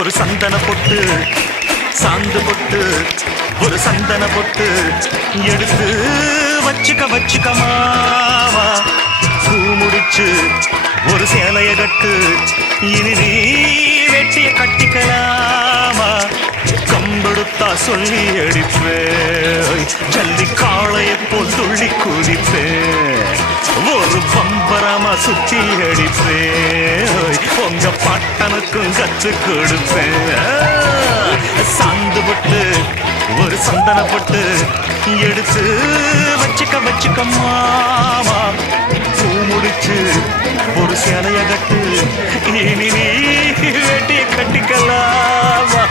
ஒரு சந்தன பொட்டு சாந்து பொட்டு ஒரு சந்தன பொட்டு எடுத்து வச்சுக்க மாமா பூ முடிச்சு ஒரு சேலைய கட்டு இனி நீ வெட்டிய கட்டிக்கலாமா கம்பெடுத்தா சொல்லி அடிப்பேன் ஜல்லி காளையை போல் துள்ளி குதிப்பேன் ஒரு பம்பரமா சுத்தி அடிப்பேன் உங்க பட்டனுக்கும் கத்து கொடுப்பேன் சாந்து போட்டு ஒரு சந்தன போட்டு எடுத்து வச்சுக்க மாமா பூ முடிச்சு ஒரு சேலைய கட்டு இனி நீ வெட்டிய கட்டிக்கலாமா